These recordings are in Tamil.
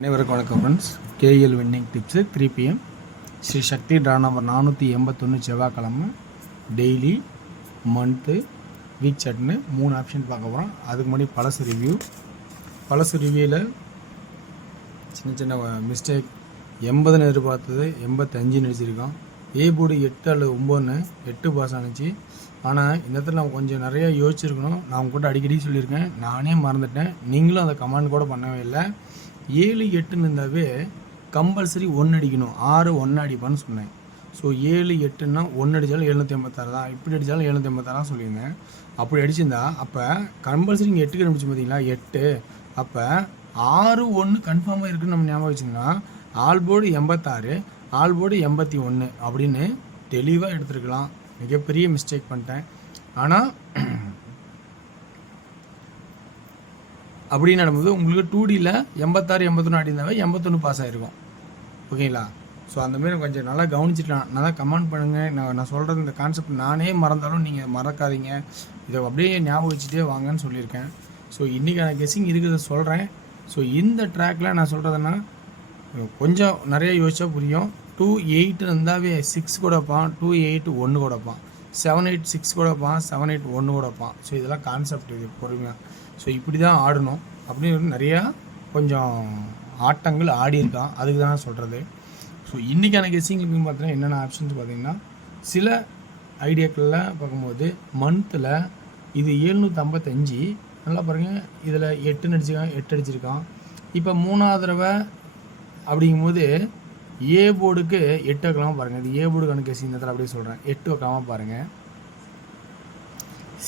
அனைவருக்கும் வணக்கம் friends. KL winning tips 3 PM Sri Sakthi draw number 481 செவ்வாய்க்கிழமை டெய்லி மந்த்து வீக் சாட்னு 3 ஆப்ஷன் பார்க்க போகிறோம். அதுக்கு முன்னாடி பழசு ரிவ்யூவில் சின்ன சின்ன மிஸ்டேக் 80 எதிர்பார்த்தது 85 அடிச்சிருக்கோம். ஏ போர்டு 8 அல்லது 9 8 பாஸ் ஆனிச்சு. ஆனால் இந்த இடத்துல நம்ம கொஞ்சம் நிறையா யோசிச்சிருக்கணும். நான் உங்கள்கிட்ட அடிக்கடி சொல்லியிருக்கேன், நானே மறந்துட்டேன். நீங்களும் அதை கமெண்ட் கூட பண்ணவே இல்லை. 7 8 இருந்தாவே கம்பல்சரி 1 அடிக்கணும். 6 1 அடிப்பான்னு சொன்னேன். ஸோ 7 8ன்னா 1 அடித்தாலும் 786 தான், இப்படி அடித்தாலும் 786 தான் சொல்லியிருந்தேன். அப்படி அடிச்சிருந்தா அப்போ கம்பல்சரி இங்கே 8 கண்டுபிடிச்சி பார்த்தீங்களா 8. அப்போ 6 1 கன்ஃபார்மாக இருக்குன்னு நம்ம ஞாபகம் வச்சுங்கன்னா ஆல் போர்டு 86 ஆல் போர்டு 81 அப்படின்னு தெளிவாக எடுத்துருக்கலாம். மிகப்பெரிய மிஸ்டேக் பண்ணிட்டேன். ஆனால் அப்படின்னு நடக்கும்போது உங்களுக்கு 2Dயில் 86 81 ஆடிந்தாவே 81 பாஸ் ஆகிருக்கும். ஓகேங்களா? ஸோ அந்தமாரி கொஞ்சம் நல்லா கவனிச்சிட்டேன். நல்லா கமெண்ட் பண்ணுங்கள். நான் சொல்கிறது இந்த கான்செப்ட் நானே மறந்தாலும் நீங்கள் மறக்காதீங்க. இதை அப்படியே ஞாபகம் வச்சுட்டே வாங்கன்னு சொல்லியிருக்கேன். ஸோ இன்றைக்கான கெஸ்ஸிங் இருக்கிறத சொல்கிறேன். ஸோ இந்த ட்ராக்கில் நான் சொல்கிறதுன்னா கொஞ்சம் நிறைய யோசிச்சா புரியும். 2 8 இருந்தாவே 6 கூட வைப்பான், 2 8 1 கூட வைப்பான், 7 8 6 கூட வைப்பான், 7 8 1 கூட வைப்பான். ஸோ இதெல்லாம் கான்செப்ட், இது பொறுமையாக. ஸோ இப்படி தான் ஆடணும் அப்படின்னு நிறையா கொஞ்சம் ஆட்டங்கள் ஆடி இருக்கான். அதுக்கு தான் சொல்கிறது. ஸோ இன்றைக்கான கெஸ்ஸிங்னு பார்த்தீங்கன்னா என்னென்ன ஆப்ஷன்ஸ் பார்த்தீங்கன்னா, சில ஐடியாக்களில் பார்க்கும்போது மந்த்தில் இது 755 நல்லா பாருங்கள். இதில் 8 அடிச்சிருக்கான், 8 அடிச்சிருக்கான். இப்போ 3வது தடவை அப்படிங்கும்போது ஏ போர்டுக்கு 8 வைக்கலாமா பாருங்கள். இது ஏ போர்டுக்கான கெஸ்ஸிங் நேரத்தில் அப்படியே சொல்கிறேன். 8 வைக்கலாமா பாருங்கள்.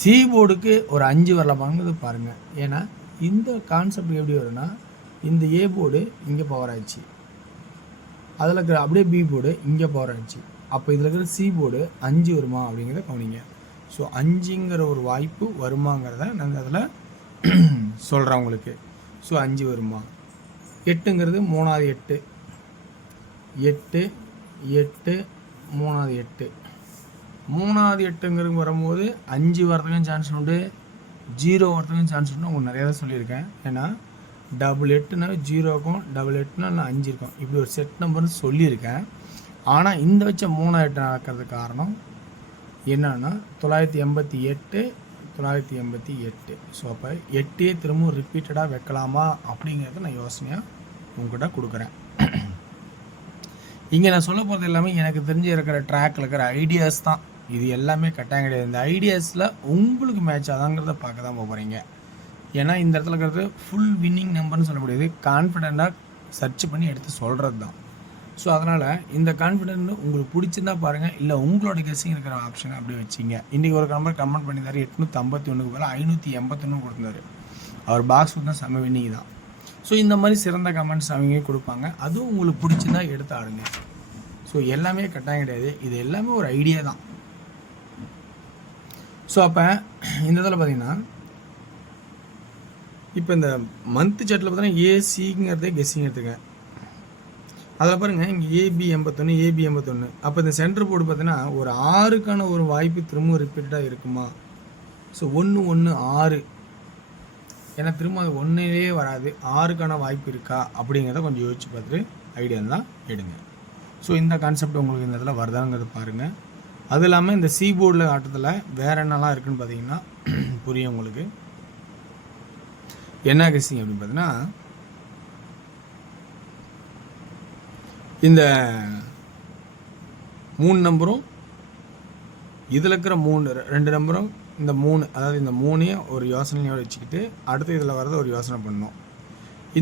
சி போர்டுக்கு ஒரு 5 வரலாமாங்கிறது பாருங்கள். ஏன்னா இந்த கான்செப்ட் எப்படி வரும்னா, இந்த ஏ போர்டு இங்கே பவர் ஆயிடுச்சு, அதில் இருக்கிற அப்படியே பி போர்டு இங்கே பவர் ஆயிடுச்சு. அப்போ இதில் இருக்கிற சி போர்டு 5 வருமா அப்படிங்கிறத கவனிங்க. ஸோ 5ங்கிற ஒரு வாய்ப்பு வருமாங்கிறத நான் அதில் சொல்கிறேன் உங்களுக்கு. ஸோ 5 வருமா. 8ங்கிறது 3வது 8 8 8 3வது 8 3வது 8ங்கிறது வரும்போது 5 வரதுக்கும் சான்ஸ் உண்டு, 0 வரதுக்கும் சான்ஸ் உண்டு. உங்களுக்கு நிறையா தான் சொல்லியிருக்கேன். ஏன்னா 8 0க்கும் 8 நான் 5 இருக்கும். இப்படி ஒரு செட் நம்பர்னு சொல்லியிருக்கேன். ஆனால் இந்த வச்ச 3வது 8 நடக்கிறதுக்கு காரணம் என்னன்னா 988 988. ஸோ அப்போ 8 திரும்பவும் ரிப்பீட்டடாக வைக்கலாமா அப்படிங்கிறத நான் யோசனையாக உங்கள்கிட்ட கொடுக்குறேன். இங்கே நான் சொல்ல போகிறது எல்லாமே எனக்கு தெரிஞ்சு இருக்கிற ட்ராக்கில் இருக்கிற ஐடியாஸ் தான். இது எல்லாமே கட்டாயம் கிடையாது. இந்த ஐடியாஸில் உங்களுக்கு மேட்ச் ஆதாங்கிறத பார்க்க தான் போகிறீங்க. ஏன்னா இந்த இடத்துல இருக்கிறது ஃபுல் வின்னிங் நம்பர்னு சொல்ல முடியாது, கான்ஃபிடெண்ட்டாக சர்ச் பண்ணி எடுத்து சொல்கிறது தான். ஸோ அதனால் இந்த கான்ஃபிடென்ட் உங்களுக்கு பிடிச்சிருந்தா பாருங்கள், இல்லை உங்களோட கெஸ்ஸிங் இருக்கிற ஆப்ஷனை அப்படியே வச்சிங்க. இன்றைக்கி ஒரு நம்பர் கமெண்ட் பண்ணியிருந்தார், 851க்கு பதிலாக 581 கொடுத்துருந்தாரு. அவர் பாக்ஸ் வந்து செம்ம வின்னிங் தான். ஸோ இந்த மாதிரி சிறந்த கமெண்ட்ஸ் அவங்க கொடுப்பாங்க. அதுவும் உங்களுக்கு பிடிச்சிருந்தா எடுத்து ஆடுங்க. ஸோ எல்லாமே கட்டாயம் கிடையாது, இது எல்லாமே ஒரு ஐடியா தான். ஸோ அப்போ இந்த இதில் பார்த்தீங்கன்னா இப்போ இந்த மந்த் சாட்டில் பார்த்தீங்கன்னா ஏசிங்கிறதே கெஸ்ஸிங் எடுத்துங்க. அதில் பாருங்கள் இங்கே ஏபி 81 ஏபி 81. அப்போ இந்த சென்டர் போர்டு பார்த்தீங்கன்னா ஒரு 6க்கான ஒரு வாய்ப்பு திரும்ப ரிப்பீட்டடாக இருக்குமா. ஸோ 1 1 6, ஏன்னா திரும்ப அது 1லே வராது, 6க்கான வாய்ப்பு இருக்கா அப்படிங்கிறத கொஞ்சம் யோசிச்சு பார்த்துட்டு ஐடியா தான் எடுங்க. ஸோ இந்த கான்செப்ட் உங்களுக்கு இந்த இதில் வருதாங்கிறத பாருங்கள். அது இல்லாமல் இந்த சி போர்டில் ஆட்டத்தில் வேறு என்னெல்லாம் இருக்குதுன்னு பார்த்தீங்கன்னா புரியும் உங்களுக்கு. என்ன கெஸ்ஸிங் அப்படின்னு பார்த்தீங்கன்னா, இந்த 3 நம்பரும் இதில் இருக்கிற 2 நம்பரும் இந்த 3, அதாவது இந்த 3ஐயும் ஒரு யோசனையோடு வச்சுக்கிட்டு அடுத்து இதில் வரதை ஒரு யோசனை பண்ணணும்.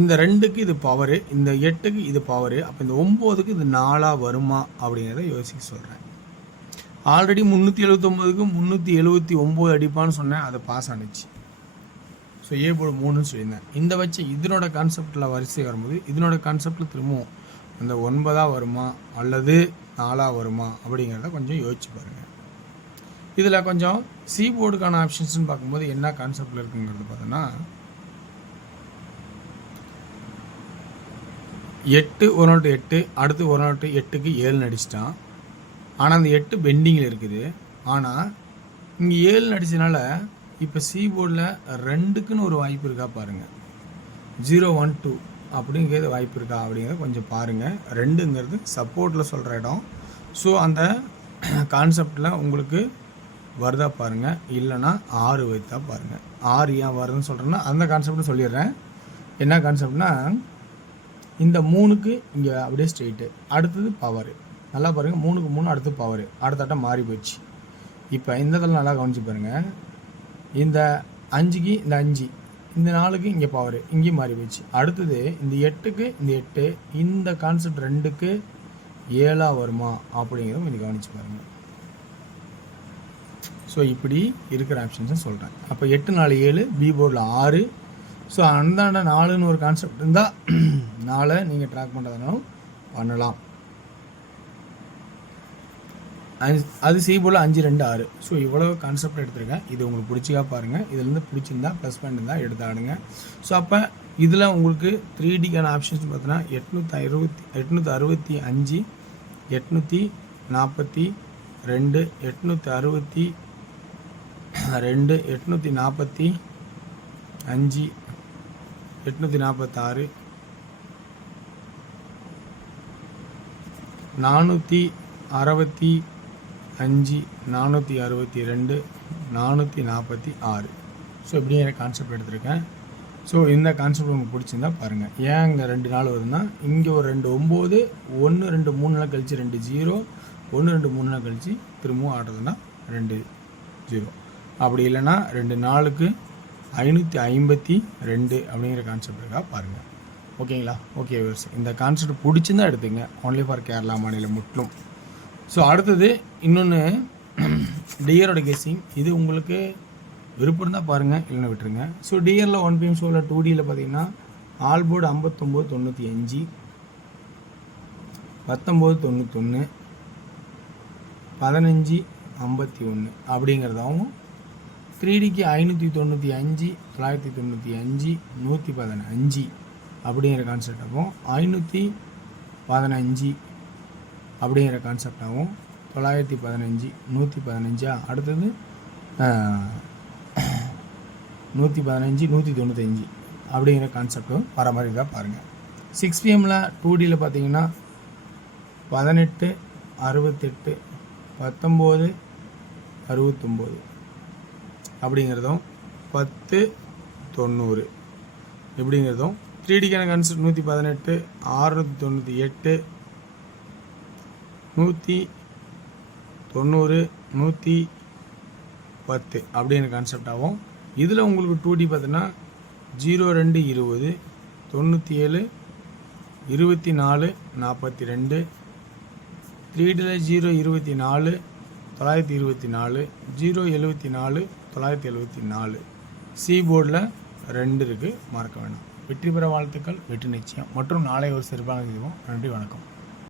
இந்த 2க்கு இது பவரு, இந்த 8க்கு இது பவரு. அப்போ இந்த 9க்கு இது 4 வருமா அப்படிங்கிறத யோசிக்க சொல்கிறேன். ஆல்ரெடி 379க்கு 379 அடிப்பான்னு சொன்னேன், அது பாஸ் ஆனிச்சு. ஸோ ஏ போர்டு 3ன்னு சொல்லியிருந்தேன். இந்த வச்சு இதனோட கான்செப்டில் வரிசை வரும்போது இதனோட கான்செப்டில் திரும்பவும் அந்த 9 வருமா அல்லது 4 வருமா அப்படிங்கிறத கொஞ்சம் யோசிச்சு பாருங்கள். இதில் கொஞ்சம் சி போர்டுக்கான ஆப்ஷன்ஸ்னு பார்க்கும்போது என்ன கான்செப்டில் இருக்குங்கிறது பார்த்தோன்னா, 8 1 நாட் 8 அடுத்து 1 நாட் 8க்கு 7 அடிச்சிட்டான். ஆனால் அந்த 8 பெண்டிங்கில் இருக்குது. ஆனால் இங்கே 7 அடிச்சதுனால இப்போ சி போர்டில் 2க்குன்னு ஒரு வாய்ப்பு இருக்கா பாருங்கள். 0 1 2 அப்படிங்கிறது வாய்ப்பு இருக்கா அப்படிங்கிறத கொஞ்சம் பாருங்கள். 2ங்கிறது சப்போர்ட்டில் சொல்கிற இடம். ஸோ அந்த கான்செப்டில் உங்களுக்கு வருதா பாருங்கள், இல்லைனா 6 வைத்தா பாருங்கள். 6 ஏன் வருதுன்னு சொல்கிறேன்னா அந்த கான்செப்ட்னு சொல்லிடுறேன். என்ன கான்செப்ட்னா, இந்த 3க்கு இங்கே அப்படியே ஸ்ட்ரெயிட்டு, அடுத்தது பவரு. நல்லா பாருங்கள், 3க்கு 3 அடுத்து பவரு, அடுத்தாட்டம் மாறி போயிடுச்சு. இப்போ இந்த இதில் நல்லா கவனிச்சு பாருங்கள், இந்த 5க்கு இந்த 5, இந்த 4க்கு இங்கே பவரு, இங்கேயும் மாறி போயிடுச்சு. அடுத்தது இந்த 8க்கு இந்த 8, இந்த கான்செப்ட் 2க்கு 7 வருமா அப்படிங்கிறத கொஞ்சம் கவனிச்சு பாருங்கள். ஸோ இப்படி இருக்கிற ஆப்ஷன்ஸை சொல்கிறேன். அப்போ 8 4 7, பி போர்டில் 6. ஸோ அந்தாண்ட 4ன்னு ஒரு கான்செப்ட் இருந்தால் 4 நீங்கள் ட்ராக் பண்ணுறதுனாலும் பண்ணலாம். அது சி போர்டில் 5 2 6. ஸோ இவ்வளோ கான்செப்ட் எடுத்துருக்கேன். இது உங்களுக்கு பிடிச்சிக்கா பாருங்கள். இதுலேருந்து பிடிச்சிருந்தா ப்ளஸ் பாயிண்ட் இருந்தால் எடுத்து ஆடுங்க. ஸோ அப்போ இதில் உங்களுக்கு 3Dக்கான ஆப்ஷன்ஸ் பார்த்தீங்கன்னா 865, 842, 862, 845, 846, 465, 462, 446. ஸோ இப்படி எனக்கு கான்செப்ட் எடுத்திருக்கேன். ஸோ இந்த கான்செப்ட் உங்களுக்கு பிடிச்சிருந்தா பாருங்கள். ஏன் இங்கே 2 நாள் வருதுன்னா, இங்கே ஒரு 2 9, 1 2 3 நாள் கழிச்சு 2 0, 1 2 3 நாள் கழிச்சு திரும்பவும் ஆடுறதுன்னா 2 0. அப்படி இல்லைன்னா 2 நாளுக்கு 552 அப்படிங்கிற கான்செப்ட் இருக்கா பாருங்கள். ஓகேங்களா? ஓகே வியூவர்ஸ், இந்த கான்செப்ட் பிடிச்சிருந்தா எடுத்துங்க. ஒன்லி ஃபார் கேரளா மாநிலம் மட்டும். ஸோ அடுத்தது இன்னொன்று டியரோட கெஸ்ஸிங். இது உங்களுக்கு விருப்பம் இருந்தால் பாருங்கள், இல்லைன்னா விட்டுருங்க. ஸோ டியரில் 1 PM ஷோவில் 2Dயில் பார்த்தீங்கன்னா ஆல் போர்டு 59 95, 19 91, 15 51 அப்படிங்கிறதாகவும், 3Dக்கு 595, 995, 115 அப்படிங்கிற கான்செப்டாகவும், 515 அப்படிங்கிற கான்செப்டாகவும், 915, 115, அடுத்தது 115, 195 அப்படிங்கிற கான்செப்டும் வர மாதிரி தான் பாருங்கள். 6 PMல 2Dயில் பார்த்தீங்கன்னா 18 68, 19 69 அப்படிங்கிறதும், 10 90 இப்படிங்கிறதும், 3Dக்கான கான்செப்ட் 118, 698, 190, 110 அப்படிங்கிற கான்செப்டாகவும், இதில் உங்களுக்கு 2D பார்த்தீங்கன்னா 02 20, 97, 24 42, 3Dயில் 024, 924, 074, 974. சி போர்டில் 2 இருக்குது, மறக்க வேணாம். வெற்றி பெற வாழ்த்துக்கள், வெற்றி நிச்சயம். மற்றும் நாளை ஒரு சிறப்பான செய்வோம். நன்றி, வணக்கம்.